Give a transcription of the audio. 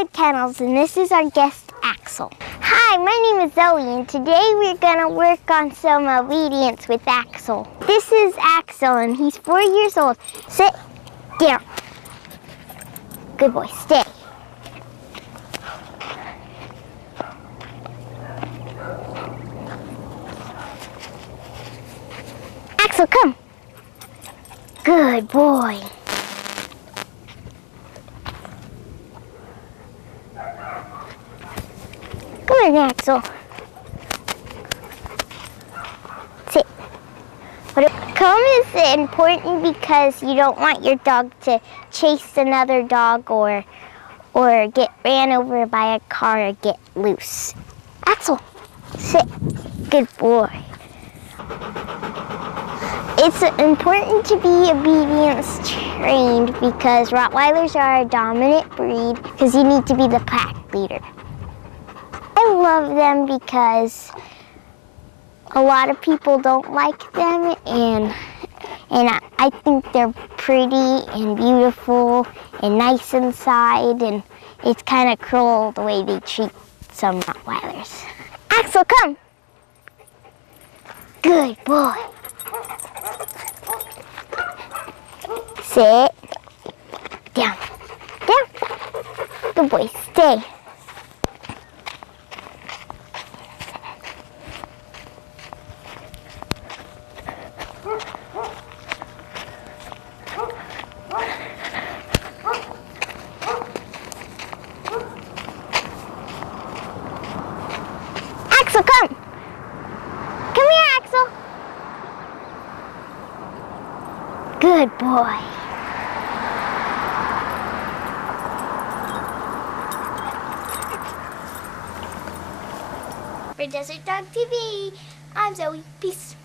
Solid Kennels, and this is our guest, Axel. Hi, my name is Zoe, and today we're gonna work on some obedience with Axel. This is Axel, and he's 4 years old. Sit down. Good boy, stay. Axel, come. Good boy. Come here, Axel. Sit. Comb is important because you don't want your dog to chase another dog or get ran over by a car or get loose. Axel, sit. Good boy. It's important to be obedience trained because Rottweilers are a dominant breed because you need to be the pack leader. I love them because a lot of people don't like them, and I think they're pretty and beautiful and nice inside, and it's kind of cruel the way they treat some Rottweilers. Axel, come. Good boy. Sit. Down. Down. Good boy, stay. Axel, come. Come here, Axel. Good boy. For Desert Dog TV, I'm Zoe. Peace.